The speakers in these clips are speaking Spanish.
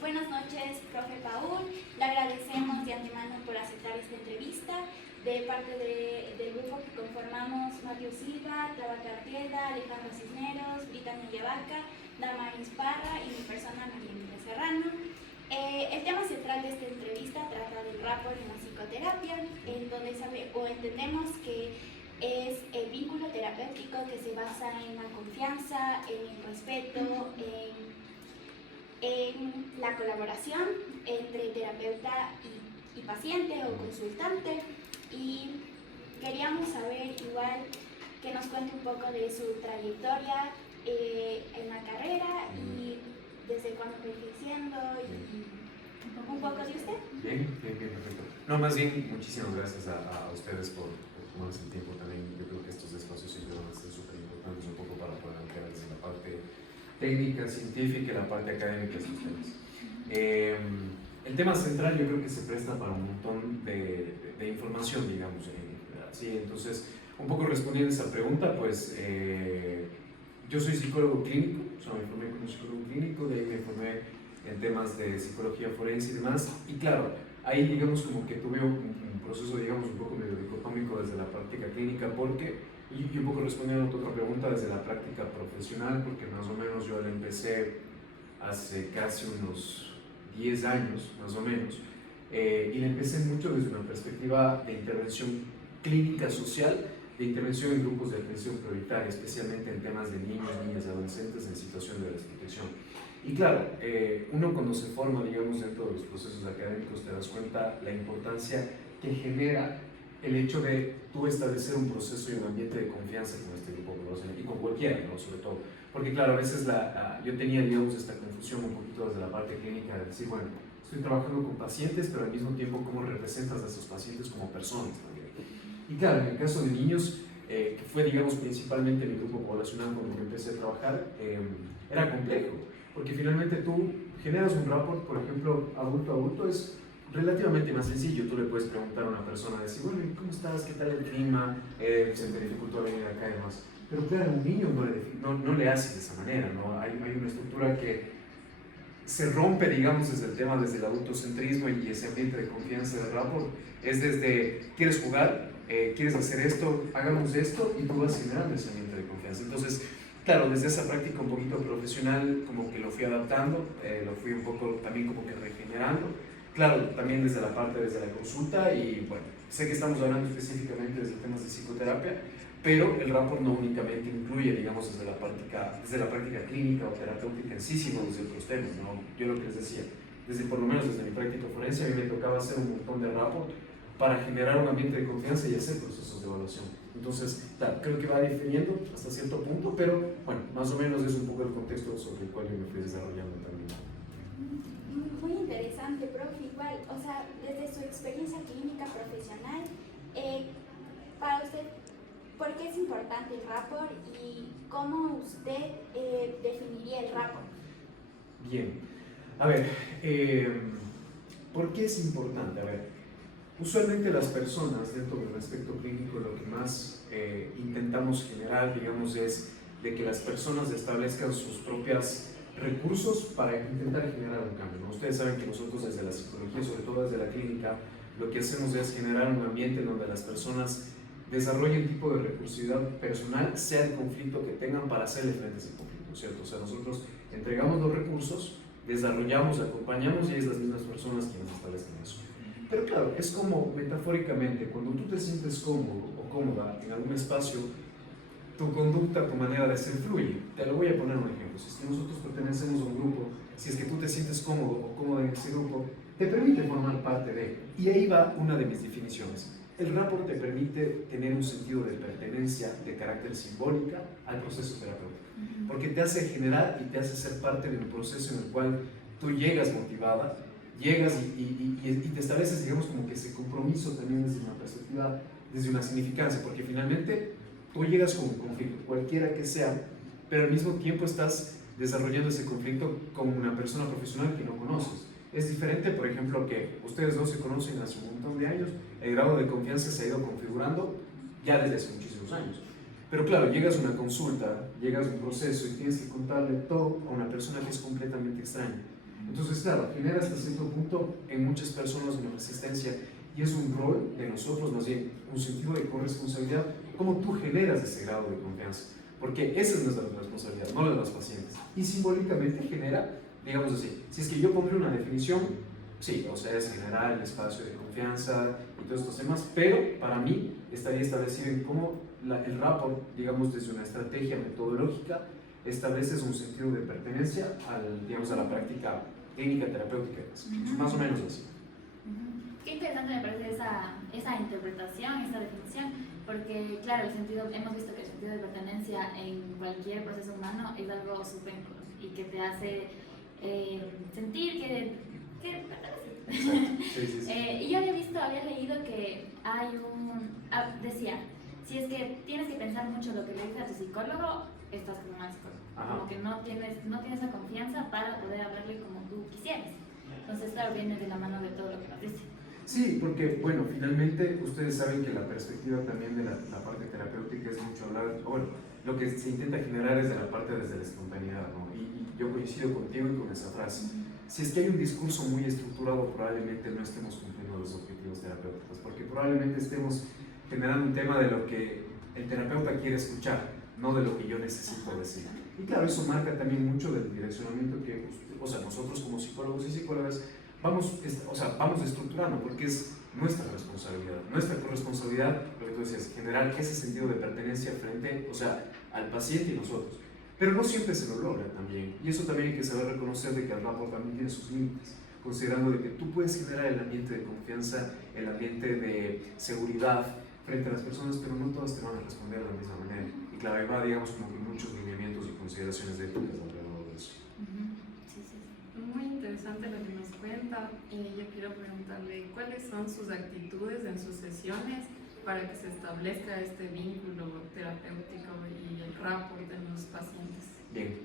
Buenas noches, profe Paul. Le agradecemos de antemano por aceptar esta entrevista de parte del grupo que conformamos Mario Silva, Tabata Artieda, Alejandro Cisneros, Brittany Yavaca, Damaris Parra y mi persona María Emilia Serrano. El tema central de esta entrevista trata del rapport en la psicoterapia, en donde entendemos que es el vínculo terapéutico que se basa en la confianza, en el respeto, en la colaboración entre terapeuta y paciente o consultante. Y queríamos saber igual que nos cuente un poco de su trayectoria en la carrera y desde cuándo fue ejerciendo y un poco de usted. Bien, perfecto. No, más bien, muchísimas gracias a ustedes por tomarse el tiempo también. Yo creo que estos espacios siempre van a ser súper importantes un poco para poder entrar desde la parte técnica, científica y la parte académica de estos temas. El tema central yo creo que se presta para un montón de información, digamos, ¿sí? Entonces, un poco respondiendo a esa pregunta, pues yo soy psicólogo clínico, o sea, me formé como psicólogo clínico, de ahí me formé en temas de psicología forense y demás, y claro, ahí digamos como que tuve un proceso, digamos, un poco medio dicotómico desde la práctica clínica, porque, y un poco respondiendo a tu otra pregunta, desde la práctica profesional, porque más o menos yo la empecé hace casi unos 10 años, más o menos, y la empecé mucho desde una perspectiva de intervención clínica social, de intervención en grupos de atención prioritaria, especialmente en temas de niños, niñas y adolescentes en situación de desprotección. Y claro, uno cuando se forma, digamos, dentro de los procesos académicos te das cuenta la importancia que genera el hecho de tú establecer un proceso y un ambiente de confianza con este grupo de población y con cualquiera, ¿no? Sobre todo. Porque claro, a veces yo tenía, digamos, esta confusión un poquito desde la parte clínica de decir, bueno, estoy trabajando con pacientes, pero al mismo tiempo cómo representas a esos pacientes como personas también. Y claro, en el caso de niños, que fue, digamos, principalmente mi grupo poblacional cuando yo empecé a trabajar, era complejo, porque finalmente tú generas un rapport, por ejemplo, adulto a adulto, es relativamente más sencillo. Tú le puedes preguntar a una persona, decir, bueno, ¿cómo estás? ¿Qué tal el clima? Se te dificultó venir acá y demás. Pero claro, a un niño no le haces de esa manera, ¿no? Hay una estructura que se rompe, digamos, desde el adultocentrismo y ese ambiente de confianza del rapport. Es desde, ¿quieres jugar? ¿Quieres hacer esto? Hagamos esto, y tú vas generando ese ambiente de confianza. Entonces, claro, desde esa práctica un poquito profesional, como que lo fui adaptando, lo fui un poco también como que regenerando. Claro, también desde la consulta, y bueno, sé que estamos hablando específicamente de temas de psicoterapia, pero el rapport no únicamente incluye, digamos, desde la práctica clínica o terapéutica en sí, sino desde otros temas, ¿no? Yo lo que les decía, por lo menos desde mi práctica forense, a mí me tocaba hacer un montón de rapport para generar un ambiente de confianza y hacer procesos de evaluación. Entonces, claro, creo que va definiendo hasta cierto punto, pero bueno, más o menos es un poco el contexto sobre el cual yo me fui desarrollando también. Muy interesante, profe. Igual, o sea, desde su experiencia clínica profesional, para usted, ¿por qué es importante el rapport y cómo usted definiría el rapport? Bien, a ver, ¿por qué es importante? A ver, usualmente las personas dentro del aspecto clínico lo que más intentamos generar, digamos, es de que las personas establezcan sus propios recursos para intentar generar un cambio, ¿no? Ustedes saben que nosotros desde la psicología, sobre todo desde la clínica, lo que hacemos es generar un ambiente en donde las personas desarrollen un tipo de recursividad personal, sea el conflicto que tengan, para hacerle frente a ese conflicto, ¿cierto? O sea, nosotros entregamos los recursos, desarrollamos, acompañamos, y es las mismas personas quienes establecen eso. Pero claro, es como metafóricamente, cuando tú te sientes cómodo o cómoda en algún espacio, tu conducta, tu manera de ser fluye. Te lo voy a poner un ejemplo. Si es que nosotros pertenecemos a un grupo, si es que tú te sientes cómodo o cómoda en ese grupo, te permite formar parte de él. Y ahí va una de mis definiciones. El rapport te permite tener un sentido de pertenencia de carácter simbólica al proceso terapéutico, porque te hace generar y te hace ser parte de un proceso en el cual tú llegas motivada, llegas y te estableces, digamos, como que ese compromiso también desde una perspectiva, desde una significancia, porque finalmente tú llegas con un conflicto, cualquiera que sea, pero al mismo tiempo estás desarrollando ese conflicto con una persona profesional que no conoces. Es diferente, por ejemplo, que ustedes dos se conocen hace un montón de años, el grado de confianza se ha ido configurando ya desde hace muchísimos años. Pero claro, llegas a una consulta, llegas a un proceso y tienes que contarle todo a una persona que es completamente extraña. Entonces, claro, genera hasta cierto punto en muchas personas una resistencia y es un rol de nosotros, más bien, un sentido de corresponsabilidad, cómo tú generas ese grado de confianza, porque esa es nuestra responsabilidad, no la de los pacientes. Y simbólicamente genera, digamos así, si es que yo pondré una definición, sí, o sea, es generar el espacio de confianza y todos estos temas, pero para mí estaría establecido en cómo el rapport, digamos, desde una estrategia metodológica, estableces un sentido de pertenencia digamos, a la práctica clínica, terapéutica, más o menos así. Qué interesante me parece esa interpretación, esa definición, porque claro, hemos visto que el sentido de pertenencia en cualquier proceso humano es algo súper importante y que te hace sentir que perteneces. Sí, sí. Y yo había leído que decía, si es que tienes que pensar mucho lo que le dices a tu psicólogo, estás como mal psicólogo. Como que no tienes la confianza para poder hablarle como tú quisieras. Entonces, claro, viene de la mano de todo lo que nos dice. Sí, porque, bueno, finalmente ustedes saben que la perspectiva también de la parte terapéutica es mucho hablar, bueno, lo que se intenta generar es de la parte desde la espontaneidad, ¿no? Y yo coincido contigo y con esa frase. Si es que hay un discurso muy estructurado, probablemente no estemos cumpliendo los objetivos terapéuticos, porque probablemente estemos generando un tema de lo que el terapeuta quiere escuchar, no de lo que yo necesito decir. Y claro, eso marca también mucho del direccionamiento que, o sea, nosotros como psicólogos y psicólogas vamos estructurando, porque es nuestra responsabilidad, nuestra corresponsabilidad, lo que tú decías, generar ese sentido de pertenencia frente, o sea, al paciente y nosotros. Pero no siempre se lo logra también, y eso también hay que saber reconocer de que el rapport también tiene sus límites, considerando de que tú puedes generar el ambiente de confianza, el ambiente de seguridad frente a las personas, pero no todas te van a responder de la misma manera. Y claro, ahí va, digamos, como que muchos lineamientos y consideraciones éticas alrededor de eso. Muy interesante lo que nos cuenta. Yo quiero preguntarle cuáles son sus actitudes en sus sesiones para que se establezca este vínculo terapéutico y el rapport de los pacientes. Bien,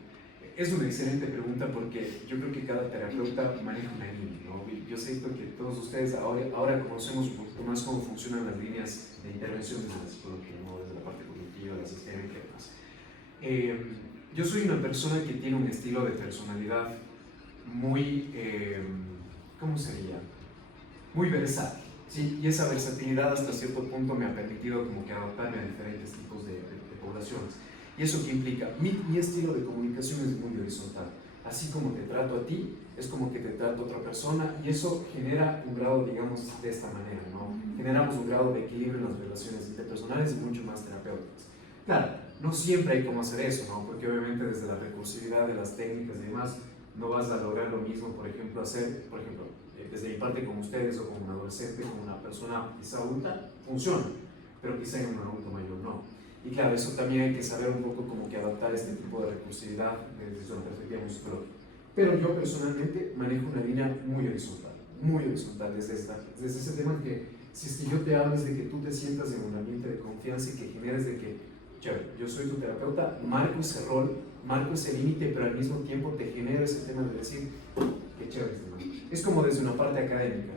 es una excelente pregunta porque yo creo que cada terapeuta maneja una línea, ¿no? Yo sé que todos ustedes ahora conocemos un poquito más cómo funcionan las líneas de intervención desde la psicología, ¿no? Desde la parte cognitiva, la sistémica y demás. Yo soy una persona que tiene un estilo de personalidad muy, ¿cómo sería? Muy versátil, ¿sí? Y esa versatilidad hasta cierto punto me ha permitido como que adaptarme a diferentes tipos de poblaciones. ¿Y eso qué implica? Mi estilo de comunicación es muy horizontal. Así como te trato a ti, es como que te trato a otra persona y eso genera un grado, digamos, de esta manera, ¿no? Generamos un grado de equilibrio en las relaciones interpersonales y mucho más terapéuticas. Claro, no siempre hay cómo hacer eso, ¿no? Porque obviamente desde la recursividad de las técnicas y demás, no vas a lograr lo mismo, por ejemplo, desde mi parte con ustedes o con un adolescente, con una persona quizá adulta, funciona, pero quizá en un adulto mayor no. Y claro, eso también hay que saber un poco como que adaptar este tipo de recursividad desde una perspectiva musicológica. Pero yo personalmente manejo una línea muy horizontal desde ese tema que si es que yo te hablo es de que tú te sientas en un ambiente de confianza y que generes de que, chévere, yo soy tu terapeuta, marco ese rol, marco ese límite, pero al mismo tiempo te genera ese tema de decir, qué chévere este man. Es como desde una parte académica,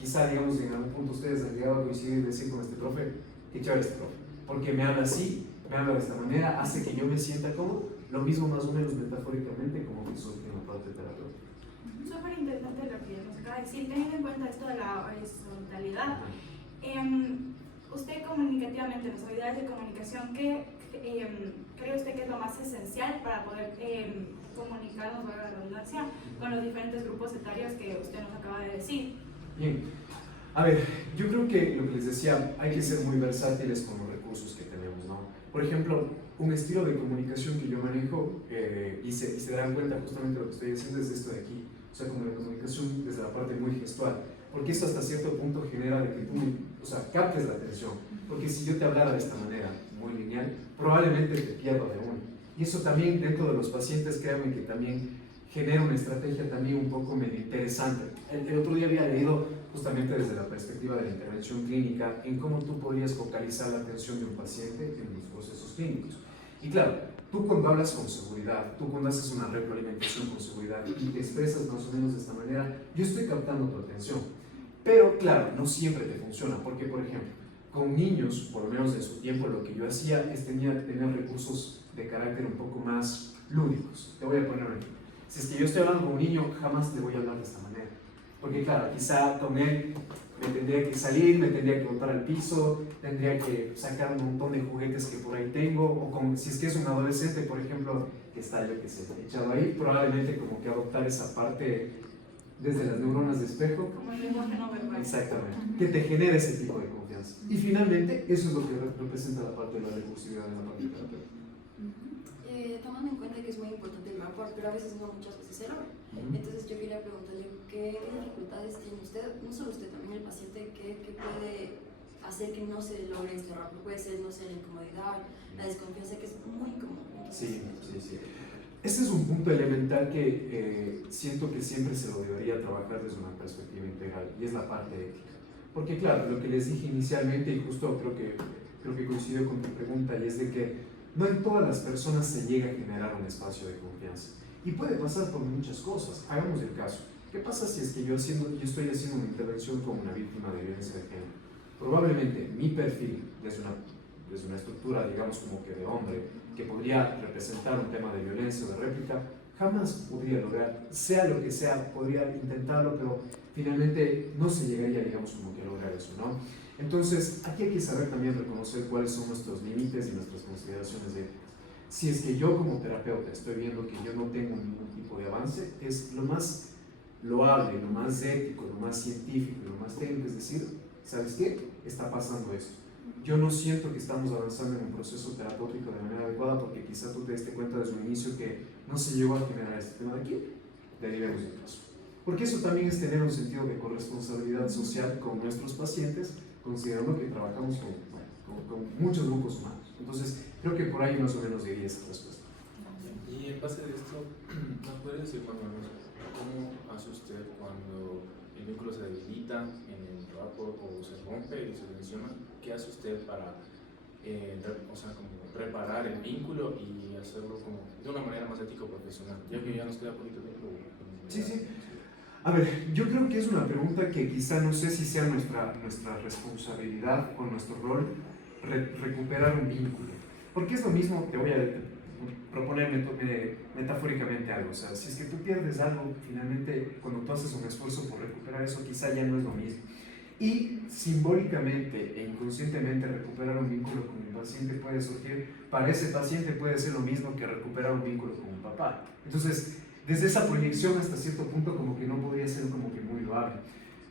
quizá digamos en algún punto ustedes han llegado a coincidir y decir con este profe, qué chévere este profe, porque me habla así, me habla de esta manera, hace que yo me sienta cómodo, lo mismo más o menos metafóricamente como que soy en la parte terapéutica. Súper interesante lo que nos acaba de decir, teniendo en cuenta esto de la horizontalidad. Usted comunicativamente, en las habilidades de comunicación, ¿qué cree usted que es lo más esencial para poder comunicarnos, valga la redundancia, con los diferentes grupos etarios que usted nos acaba de decir? Bien, a ver, yo creo que lo que les decía, hay que ser muy versátiles con los recursos que tenemos, ¿no? Por ejemplo, un estilo de comunicación que yo manejo, y se darán cuenta justamente lo que estoy diciendo es esto de aquí, o sea, como la comunicación desde la parte muy gestual, porque eso hasta cierto punto genera de que tú, captes la atención, porque si yo te hablara de esta manera muy lineal, probablemente te pierdo de uno. Y eso también dentro de los pacientes, créanme que también genera una estrategia también un poco medio interesante. El otro día había leído justamente desde la perspectiva de la intervención clínica en cómo tú podrías focalizar la atención de un paciente en los procesos clínicos. Y claro, tú cuando hablas con seguridad, tú cuando haces una retroalimentación con seguridad y te expresas más o menos de esta manera, yo estoy captando tu atención. Pero claro, no siempre te funciona, porque por ejemplo, con niños, por lo menos en su tiempo, lo que yo hacía es tener recursos de carácter un poco más lúdicos. Te voy a poner un ejemplo. Si es que yo estoy hablando con un niño, jamás le voy a hablar de esta manera. Porque claro, quizá con él me tendría que salir, me tendría que botar al piso, tendría que sacar un montón de juguetes que por ahí tengo, o como, si es que es un adolescente, por ejemplo, que está yo que sé, echado ahí, probablemente como que adoptar esa parte desde las neuronas de espejo. Como el lenguaje no verbal. Exactamente, que te genere ese tipo de confianza. Y finalmente, eso es lo que representa la parte de la recursividad de la parte terapéutica. Tomando en cuenta que es muy importante el rapport, pero a veces no, muchas veces se logra. Entonces yo quería preguntarle qué dificultades tiene usted, no solo usted, también el paciente, qué puede hacer que no se logre este rapport. Puede ser, no sé, la incomodidad, la desconfianza, que es muy común. Sí. Este es un punto elemental que siento que siempre se lo debería trabajar desde una perspectiva integral, y es la parte ética. Porque claro, lo que les dije inicialmente, y justo creo que coincido con tu pregunta, y es de que no en todas las personas se llega a generar un espacio de confianza. Y puede pasar por muchas cosas. Hagamos el caso. ¿Qué pasa si es que yo estoy haciendo una intervención con una víctima de violencia de género? Probablemente mi perfil, desde una estructura, digamos, como que de hombre, que podría representar un tema de violencia o de réplica, jamás podría lograr, sea lo que sea, podría intentarlo, pero finalmente no se llegaría, digamos, como que a lograr eso, ¿no? Entonces, aquí hay que saber también reconocer cuáles son nuestros límites y nuestras consideraciones éticas. Si es que yo como terapeuta estoy viendo que yo no tengo ningún tipo de avance, es lo más loable, lo más ético, lo más científico, lo más técnico, es decir, ¿sabes qué? Está pasando esto. Yo no siento que estamos avanzando en un proceso terapéutico de manera adecuada porque quizá tú te diste cuenta desde un inicio que no se llegó a generar este tema de aquí, derivemos el caso. Porque eso también es tener un sentido de corresponsabilidad social con nuestros pacientes, considerando que trabajamos con muchos grupos humanos. Entonces, creo que por ahí más o menos diría esa respuesta. Y en base de esto, ¿nos puede decir más o menos cómo hace usted cuando el vínculo se debilita en el rapport o se rompe y se tensiona? ¿Qué hace usted para como reparar el vínculo y hacerlo como de una manera más ético profesional? Ya que ya nos queda poquito tiempo. Sí. A ver, yo creo que es una pregunta que quizá no sé si sea nuestra responsabilidad o nuestro rol recuperar un vínculo. Porque es lo mismo, te voy a proponer metafóricamente algo. O sea, si es que tú pierdes algo, finalmente cuando tú haces un esfuerzo por recuperar eso, quizá ya no es lo mismo. Y simbólicamente e inconscientemente recuperar un vínculo con un paciente puede surgir, para ese paciente puede ser lo mismo que recuperar un vínculo con un papá. Entonces, desde esa proyección hasta cierto punto como que no podría ser como que muy loable.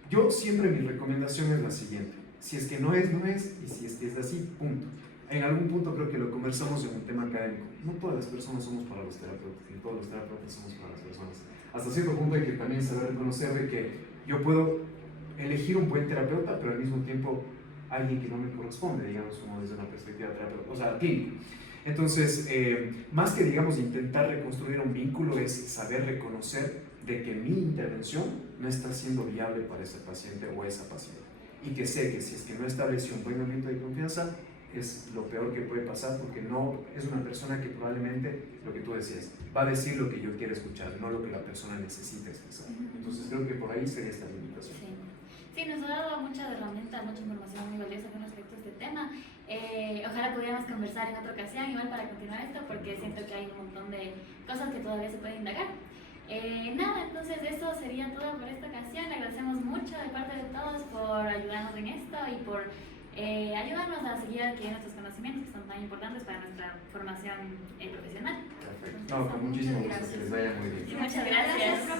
Yo siempre mi recomendación es la siguiente: si es que no es, no es, y si es que es así, punto. En algún punto creo que lo conversamos en un tema académico. No todas las personas somos para los terapeutas, ni todos los terapeutas somos para las personas. Hasta cierto punto hay que también saber reconocer de que yo puedo elegir un buen terapeuta, pero al mismo tiempo alguien que no me corresponde, digamos, como desde una perspectiva terapeuta, o sea, clínica. Entonces, más que, digamos, intentar reconstruir un vínculo, es saber reconocer de que mi intervención no está siendo viable para ese paciente o esa paciente. Y que sé que si es que no estableció un buen ambiente de confianza, es lo peor que puede pasar, porque no es una persona que probablemente, lo que tú decías, va a decir lo que yo quiero escuchar, no lo que la persona necesita expresar. Entonces creo que por ahí sería esta limitación. Sí, nos ha dado muchas herramientas, mucha información muy valiosa con respecto a este tema. Ojalá pudiéramos conversar en otra ocasión, igual para continuar esto, porque siento que hay un montón de cosas que todavía se pueden indagar. Nada, entonces eso sería todo por esta ocasión. Le agradecemos mucho de parte de todos por ayudarnos en esto y por ayudarnos a seguir adquiriendo estos conocimientos que son tan importantes para nuestra formación profesional. Perfecto. No, con muchísimo gusto, que les vaya muy bien. Muchas gracias.